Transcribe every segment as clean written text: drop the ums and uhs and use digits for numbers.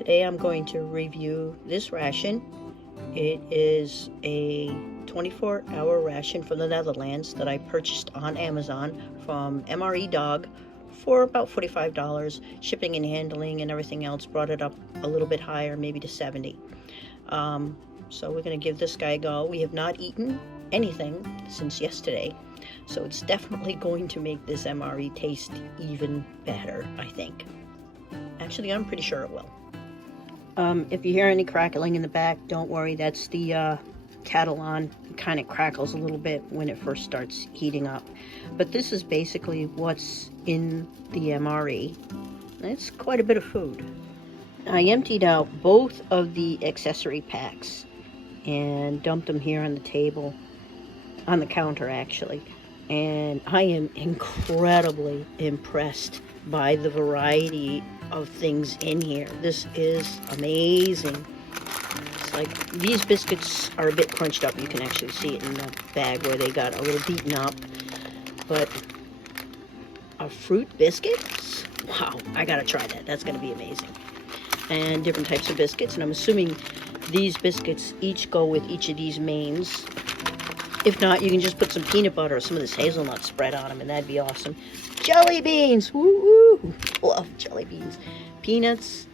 Today I'm going to review this ration. It is a 24-hour ration from the Netherlands that I purchased on Amazon from MRE-dog for about $45. Shipping and handling and everything else brought it up a little bit higher, maybe to $70. So we're going to give this guy a go. We have not eaten anything since yesterday, so it's definitely going to make this MRE taste even better, I think. Actually, I'm pretty sure it will. If you hear any crackling in the back, don't worry, that's the kettle on. It kind of crackles a little bit when it first starts heating up. But this is basically what's in the MRE. It's quite a bit of food. I emptied out both of the accessory packs and dumped them here on the table, on the counter actually. And I am incredibly impressed by the variety of things in here. This is amazing. It's like these biscuits are a bit crunched up. You can actually see it in the bag where they got a little beaten up. But a fruit biscuits? Wow, I gotta try that. That's gonna be amazing. And different types of biscuits, and I'm assuming these biscuits each go with each of these mains. If not, you can just put some peanut butter or some of this hazelnut spread on them, and that'd be awesome. Jelly beans! Woo-woo! Love jelly beans. Peanuts.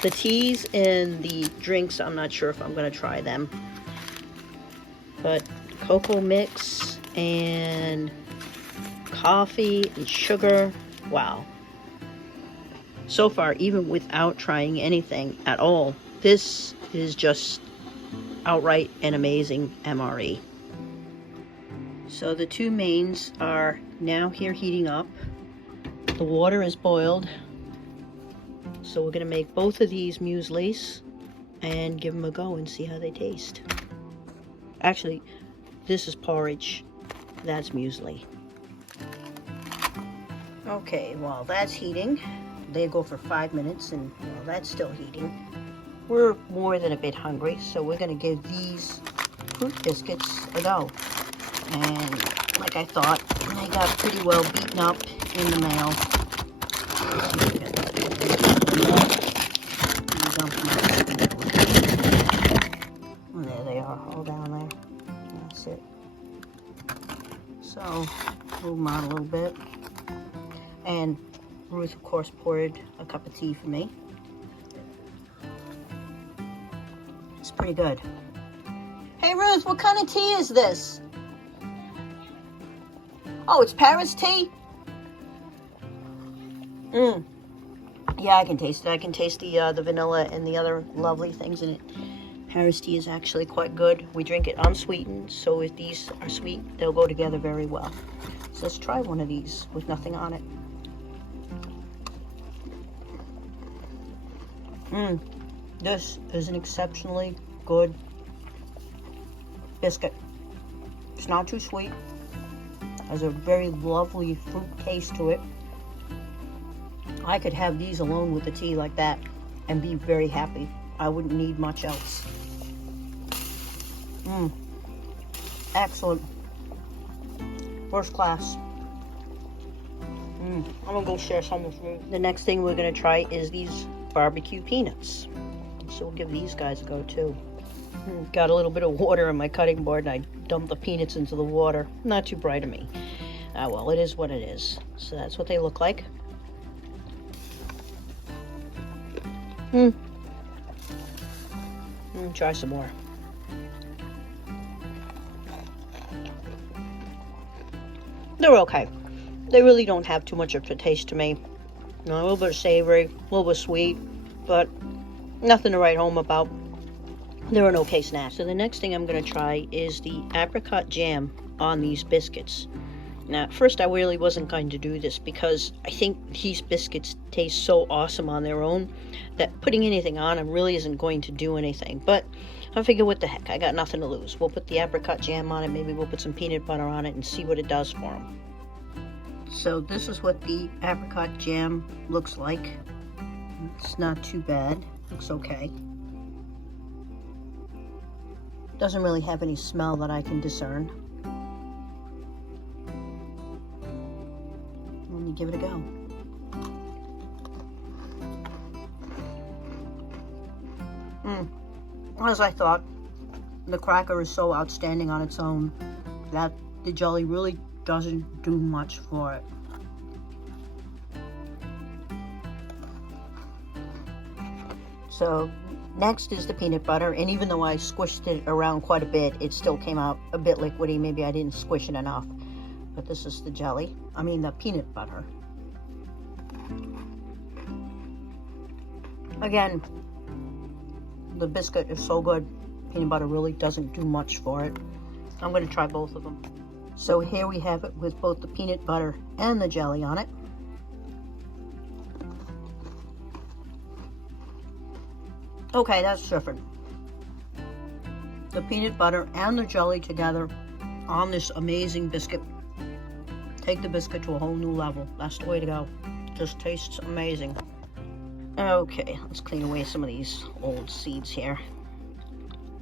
The teas and the drinks, I'm not sure if I'm going to try them. But cocoa mix and coffee and sugar. Wow. So far, even without trying anything at all, this is just outright an amazing MRE. So the two mains are now here heating up. The water is boiled. So we're going to make both of these mueslis and give them a go and see how they taste. Actually, this is porridge. That's muesli. Okay, while that's heating, they go for 5 minutes, and while that's still heating, we're more than a bit hungry, so we're going to give these fruit biscuits a go. And like I thought, they got pretty well beaten up in the mail. And there they are, all down there. That's it. So, move them out a little bit. And Ruth, of course, poured a cup of tea for me. It's pretty good. Hey Ruth, what kind of tea is this? Oh, it's Paris tea? Yeah, I can taste it. I can taste the vanilla and the other lovely things in it. Paris tea is actually quite good. We drink it unsweetened, so if these are sweet, they'll go together very well. So let's try one of these with nothing on it. This is an exceptionally good biscuit. It's not too sweet. Has a very lovely fruit taste to it. I could have these alone with the tea like that and be very happy. I wouldn't need much else. Excellent. First class. I'm gonna go share some with you. The next thing we're gonna try is these barbecue peanuts. So we'll give these guys a go too. Got a little bit of water on my cutting board and I dumped the peanuts into the water. Not too bright of me. Ah well, it is what it is. So that's what they look like. Try some more. They're okay. They really don't have too much of a taste to me. A little bit of savory, a little bit sweet, but nothing to write home about. They're an okay snack. So the next thing I'm going to try is the apricot jam on these biscuits. Now, at first I really wasn't going to do this because I think these biscuits taste so awesome on their own that putting anything on them really isn't going to do anything. But I figure, what the heck, I got nothing to lose. We'll put the apricot jam on it, maybe we'll put some peanut butter on it and see what it does for them. So this is what the apricot jam looks like. It's not too bad. Looks okay. Doesn't really have any smell that I can discern. Let me give it a go. As I thought, the cracker is so outstanding on its own that the jelly really doesn't do much for it. So next is the peanut butter, and even though I squished it around quite a bit, it still came out a bit liquidy. Maybe I didn't squish it enough. But this is the jelly. I mean the peanut butter. Again, the biscuit is so good. Peanut butter really doesn't do much for it. I'm going to try both of them. So here we have it with both the peanut butter and the jelly on it. Okay, that's different. The peanut butter and the jelly together on this amazing biscuit take the biscuit to a whole new level. That's the way to go. Just tastes amazing. Okay, let's clean away some of these old seeds here.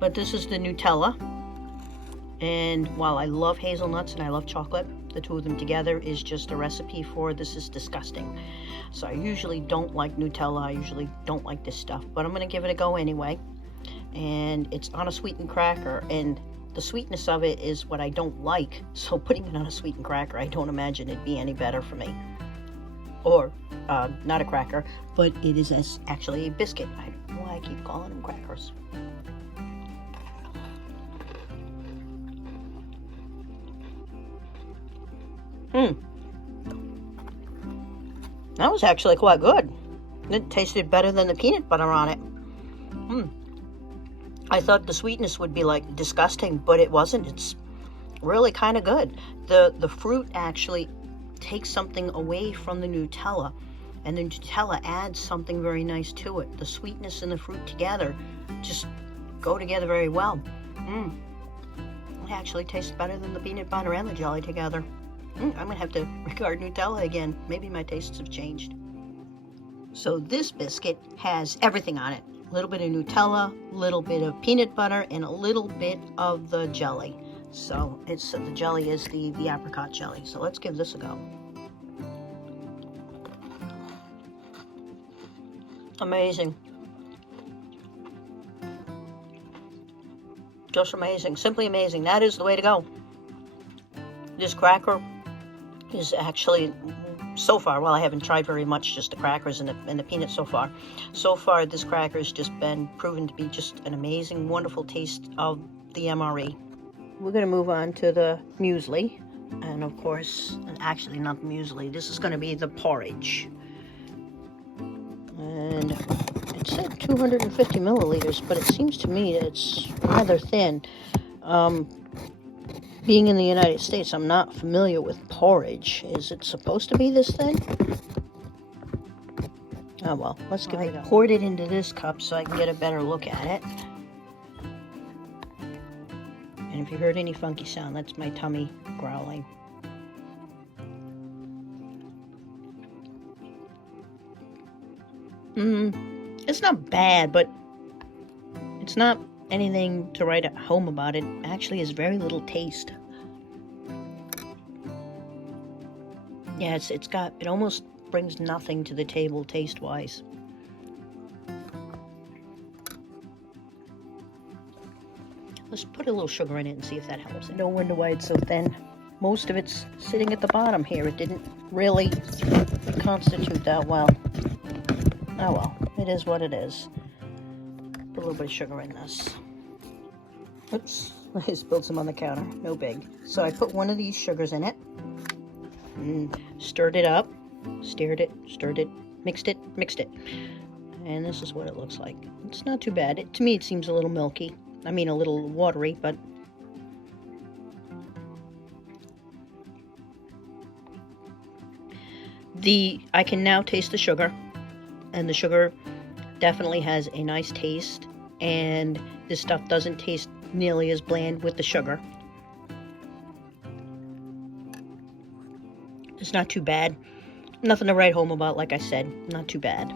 But this is the Nutella. And while I love hazelnuts and I love chocolate, the two of them together is just a recipe for this is disgusting. So I usually don't like Nutella. I usually don't like this stuff. But I'm going to give it a go anyway. And it's on a sweetened cracker. And the sweetness of it is what I don't like. So putting it on a sweetened cracker, I don't imagine it'd be any better for me. Or, not a cracker, but it is actually a biscuit. I don't know why I keep calling them crackers. That was actually quite good. It tasted better than the peanut butter on it. I thought the sweetness would be like disgusting, but it wasn't. It's really kind of good. The fruit actually takes something away from the Nutella, and the Nutella adds something very nice to it. The sweetness and the fruit together just go together very well. It actually tastes better than the peanut butter and the jelly together. I'm gonna have to regard Nutella again. Maybe my tastes have changed. So this biscuit has everything on it. A little bit of Nutella, a little bit of peanut butter, and a little bit of the jelly. So the jelly is the apricot jelly. So let's give this a go. Amazing. Just amazing. Simply amazing. That is the way to go. This cracker is actually, so far, well, I haven't tried very much, just the crackers and the peanuts so far. So far, this cracker has just been proven to be just an amazing, wonderful taste of the MRE. We're going to move on to the muesli. And of course, actually not the muesli, this is going to be the porridge. And it said 250 milliliters, but it seems to me it's rather thin. Being in the United States, I'm not familiar with porridge. Is it supposed to be this thin? Oh well, let's give it. I poured it into this cup so I can get a better look at it. And if you heard any funky sound, that's my tummy growling. It's not bad, but it's not anything to write at home about. It actually has very little taste. Yeah, it almost brings nothing to the table taste-wise. Let's put a little sugar in it and see if that helps. No wonder why it's so thin. Most of it's sitting at the bottom here. It didn't really constitute that well. Oh well, it is what it is. Put a little bit of sugar in this. Oops, I spilled some on the counter. No big. So I put one of these sugars in it. Stirred it up. Stirred it, mixed it. And this is what it looks like. It's not too bad. To me, it seems a little milky. I mean, a little watery, but... I can now taste the sugar. And the sugar definitely has a nice taste. And this stuff doesn't taste nearly as bland with the sugar. It's not too bad. Nothing to write home about, like I said. Not too bad.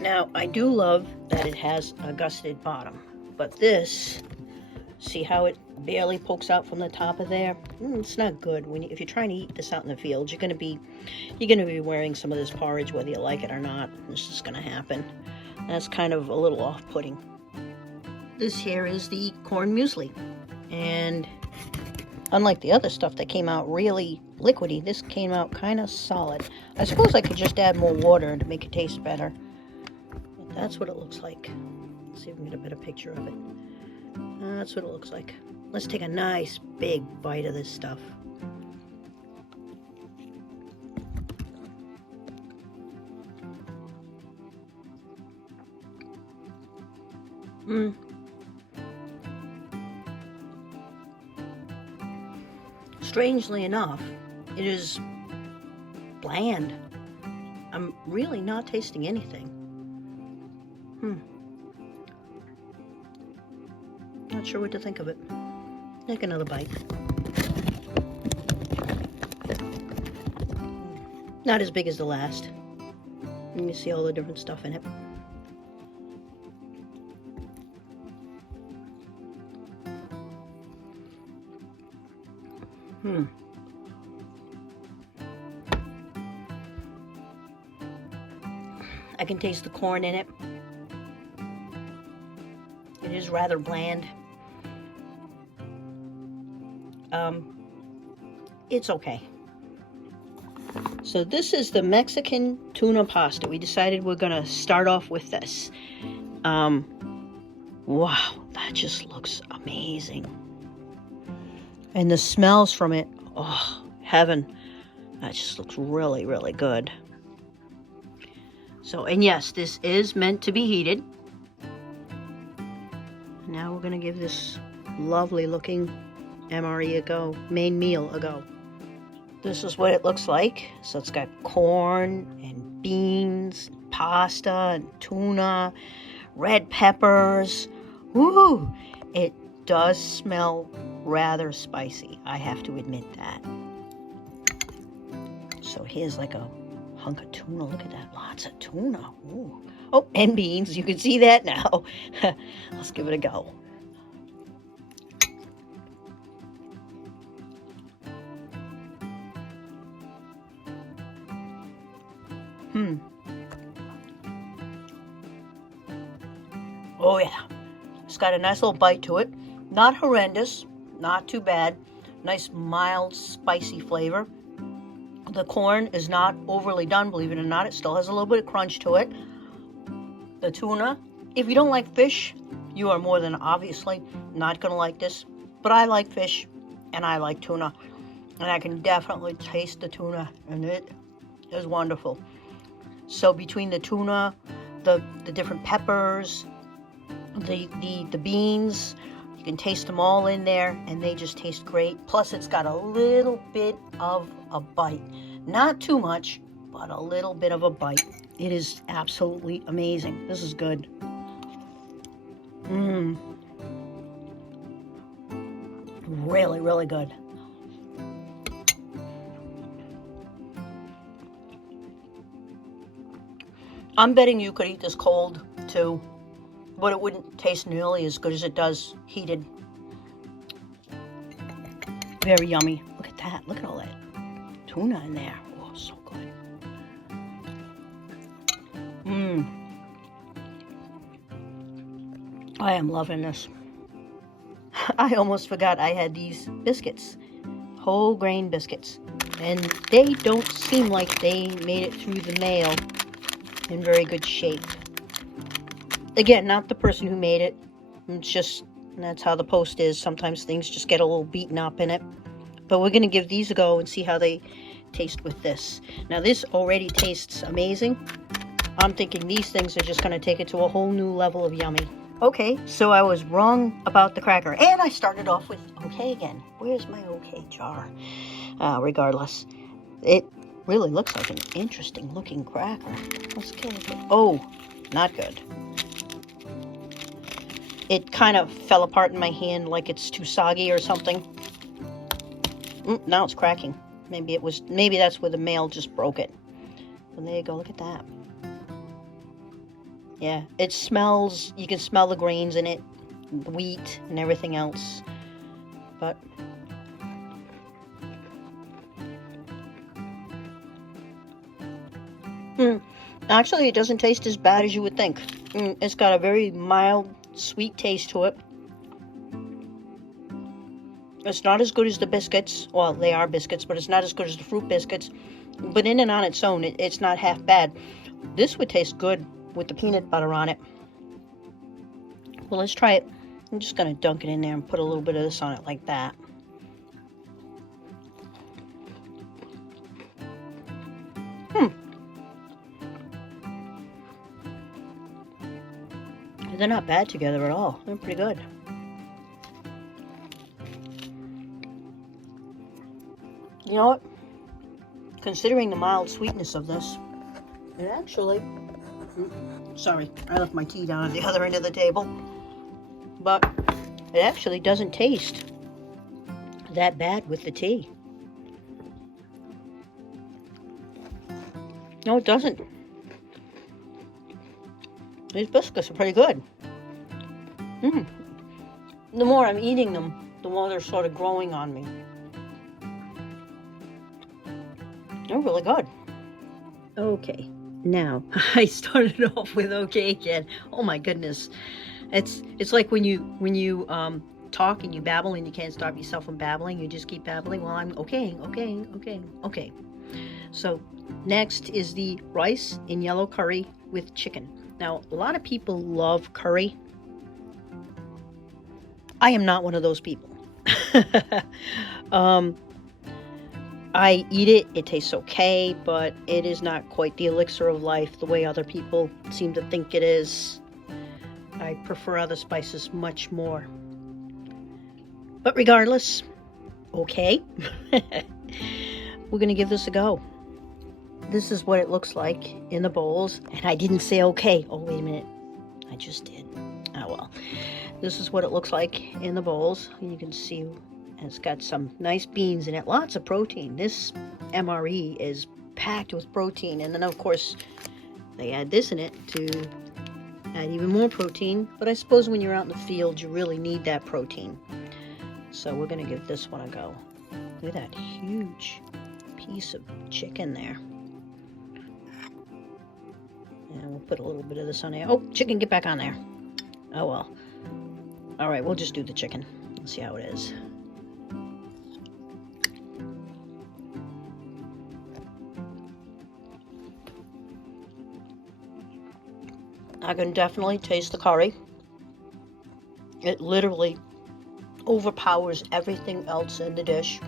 Now, I do love that it has a gusseted bottom. But this, see how it barely pokes out from the top of there. It's not good. If you're trying to eat this out in the field, you're gonna be wearing some of this porridge whether you like it or not. This is gonna happen. That's kind of a little off-putting. This here is the corn muesli, and unlike the other stuff that came out really liquidy, this came out kind of solid. I suppose I could just add more water to make it taste better. But that's what it looks like. Let's see if we can get a better picture of it. That's what it looks like. Let's take a nice big bite of this stuff. Strangely enough, it is bland. I'm really not tasting anything. Not sure what to think of it. Take another bite. Not as big as the last. And you see all the different stuff in it. I can taste the corn in it. It is rather bland. It's okay. So this is the Mexican tuna pasta. We decided we're gonna start off with this. Wow, that just looks amazing. And the smells from it, oh, heaven. That just looks really, really good. So, and yes, this is meant to be heated. Now we're gonna give this lovely looking MRE a go, main meal a go. This is what it looks like. So it's got corn and beans, pasta and tuna, red peppers. Woo! It does smell rather spicy, I have to admit that. So here's like a hunk of tuna. Look at that, lots of tuna. Ooh. Oh, and beans, you can see that now. Let's give it a go. Oh yeah, it's got a nice little bite to it. Not horrendous, not too bad. Nice mild spicy flavor. The corn is not overly done, believe it or not. It still has a little bit of crunch to it. The tuna, if you don't like fish, you are more than obviously not going to like this. But I like fish and I like tuna. And I can definitely taste the tuna, and it is wonderful. So between the tuna, the different peppers, the beans, you can taste them all in there, and they just taste great. Plus, it's got a little bit of a bite. Not too much, but a little bit of a bite. It is absolutely amazing. This is good. Really, really good. I'm betting you could eat this cold, too. But it wouldn't taste nearly as good as it does heated. Very yummy. Look at that. Look at all that tuna in there. Oh, so good. I am loving this. I almost forgot I had these biscuits. Whole grain biscuits. And they don't seem like they made it through the mail in very good shape. Again, not the person who made it. It's just, that's how the post is. Sometimes things just get a little beaten up in it. But we're going to give these a go and see how they taste with this. Now, this already tastes amazing. I'm thinking these things are just going to take it to a whole new level of yummy. Okay, so I was wrong about the cracker. And I started off with okay again. Where's my okay jar? Regardless, it really looks like an interesting looking cracker. Let's get it. Oh, not good. It kind of fell apart in my hand like it's too soggy or something. Now it's cracking. Maybe that's where the mail just broke it. And there you go, look at that. Yeah, it smells, you can smell the grains in it, the wheat and everything else. but actually, it doesn't taste as bad as you would think. It's got a very mild, sweet taste to it. It's not as good as the biscuits. Well, they are biscuits, but it's not as good as the fruit biscuits. But in and on its own, it's not half bad. This would taste good with the peanut butter on it. Well, let's try it. I'm just going to dunk it in there and put a little bit of this on it like that. They're not bad together at all. They're pretty good. You know what? Considering the mild sweetness of this, it actually... Sorry, I left my tea down at the other end of the table. But it actually doesn't taste that bad with the tea. No, it doesn't. These biscuits are pretty good. The more I'm eating them, the more they're sort of growing on me. They're really good. Okay, now I started off with okay again. Oh my goodness, it's like when you talk and you babble and you can't stop yourself from babbling. You just keep babbling. Well, I'm okay. So next is the rice in yellow curry with chicken. Now, a lot of people love curry. I am not one of those people. I eat it. It tastes okay, but it is not quite the elixir of life the way other people seem to think it is. I prefer other spices much more. But regardless, okay. We're going to give this a go. This is what it looks like in the bowls. And I didn't say okay. Oh, wait a minute. I just did. Oh, well. This is what it looks like in the bowls. You can see it's got some nice beans in it. Lots of protein. This MRE is packed with protein. And then, of course, they add this in it to add even more protein. But I suppose when you're out in the field, you really need that protein. So we're going to give this one a go. Look at that huge piece of chicken there. And we'll put a little bit of this on there. Oh, chicken, get back on there. Oh, well. All right, we'll just do the chicken. Let's see how it is. I can definitely taste the curry. It literally overpowers everything else in the dish.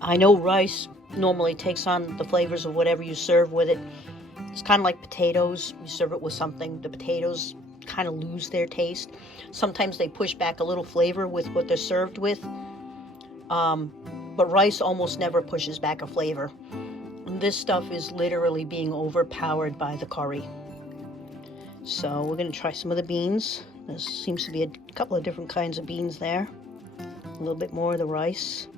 I know rice normally takes on the flavors of whatever you serve with it. It's kind of like potatoes. You serve it with something, the potatoes kind of lose their taste. Sometimes they push back a little flavor with what they're served with. But rice almost never pushes back a flavor. And this stuff is literally being overpowered by the curry. So we're going to try some of the beans. There seems to be a couple of different kinds of beans there. A little bit more of the rice.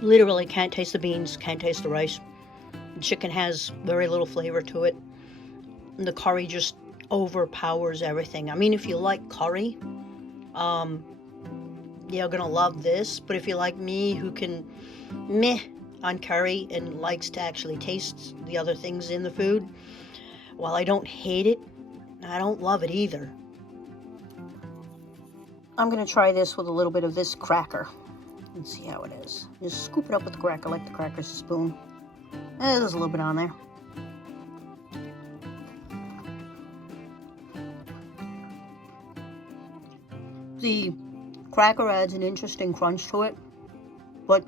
Literally can't taste the beans, can't taste the rice. The chicken has very little flavor to it. And the curry just overpowers everything. I mean, if you like curry, you're gonna love this. But if you're like me, who can meh on curry and likes to actually taste the other things in the food, while I don't hate it, I don't love it either. I'm gonna try this with a little bit of this cracker and see how it is. Just scoop it up with the cracker, like the cracker's a spoon. There's a little bit on there. The cracker adds an interesting crunch to it, but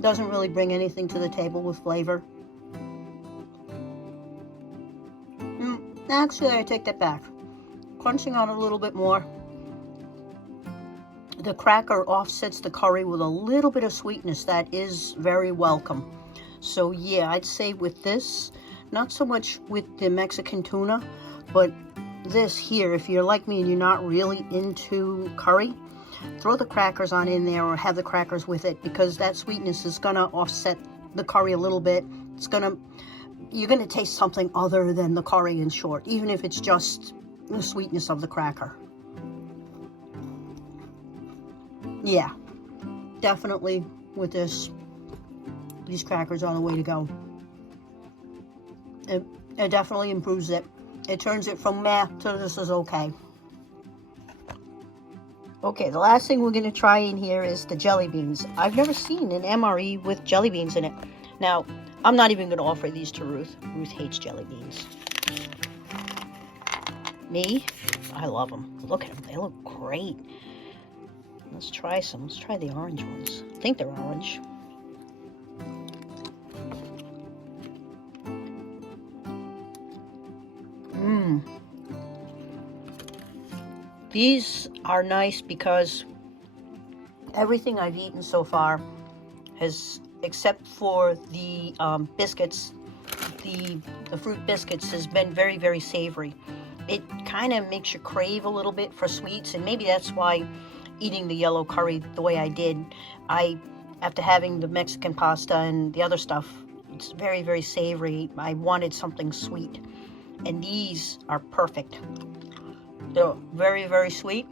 doesn't really bring anything to the table with flavor. Actually, I take that back. Crunching on it a little bit more. The cracker offsets the curry with a little bit of sweetness that is very welcome. So yeah, I'd say with this, not so much with the Mexican tuna, but this here, if you're like me and you're not really into curry, throw the crackers on in there or have the crackers with it, because that sweetness is gonna offset the curry a little bit. You're gonna taste something other than the curry, in short, even if it's just the sweetness of the cracker. Yeah, definitely with this, these crackers are the way to go. It definitely improves it. It turns it from meh to this is okay. Okay, the last thing we're going to try in here is the jelly beans. I've never seen an MRE with jelly beans in it. Now, I'm not even going to offer these to Ruth. Ruth hates jelly beans. Me, I love them. Look at them. They look great. Let's try some. Let's try the orange ones. I think they're orange. These are nice because everything I've eaten so far has, except for the biscuits, the fruit biscuits, has been very, very savory. It kind of makes you crave a little bit for sweets, and maybe that's why eating the yellow curry the way I did, after having the Mexican pasta and the other stuff, it's very, very savory. I wanted something sweet, and these are perfect. They're very, very sweet.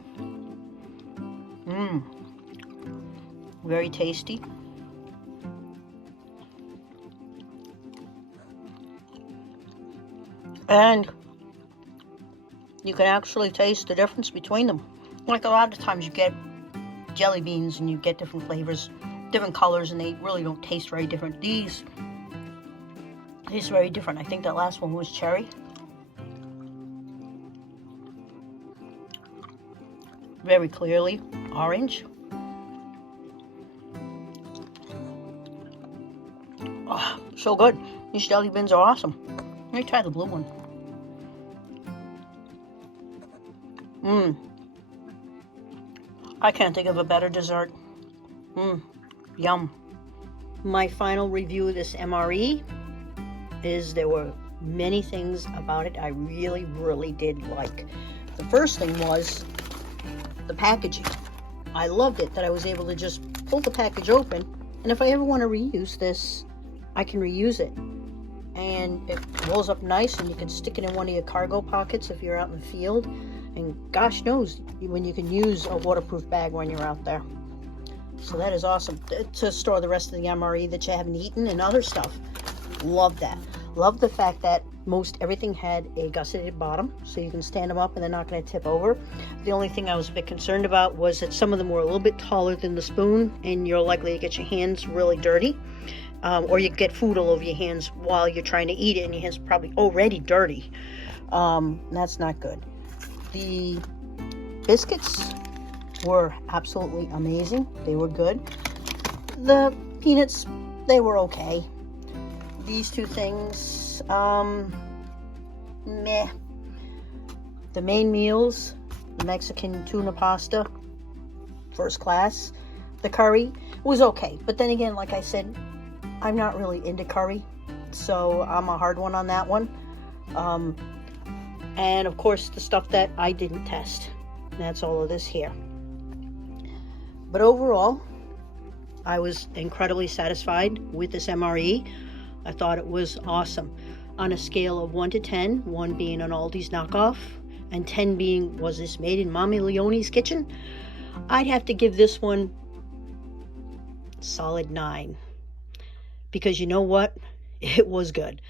Very tasty. And you can actually taste the difference between them. Like a lot of times you get jelly beans and you get different flavors, different colors, and they really don't taste very different. These taste very different. I think that last one was cherry. Very clearly orange. Oh, so good. These jelly beans are awesome. Let me try the blue one. I can't think of a better dessert. Yum. My final review of this MRE is there were many things about it I really, really did like. The first thing was the packaging. I loved it that I was able to just pull the package open, and if I ever want to reuse this, I can reuse it. And it rolls up nice, and you can stick it in one of your cargo pockets if you're out in the field. And gosh knows when you can use a waterproof bag when you're out there. So that is awesome. To store the rest of the MRE that you haven't eaten and other stuff. Love that. Love the fact that most everything had a gusseted bottom, so you can stand them up and they're not going to tip over. The only thing I was a bit concerned about was that some of them were a little bit taller than the spoon, and you're likely to get your hands really dirty. Or you get food all over your hands while you're trying to eat it, and your hands are probably already dirty. That's not good. The biscuits were absolutely amazing. They were good. The peanuts, they were okay. These two things, meh. The main meals, the Mexican tuna pasta, first class. The curry was okay. But then again, like I said, I'm not really into curry, so I'm a hard one on that one. And of course, the stuff that I didn't test. That's all of this here. But overall, I was incredibly satisfied with this MRE. I thought it was awesome. On a scale of 1 to 10, 1 being an Aldi's knockoff, and 10 being, was this made in Mommy Leone's kitchen? I'd have to give this one solid 9. Because you know what? It was good.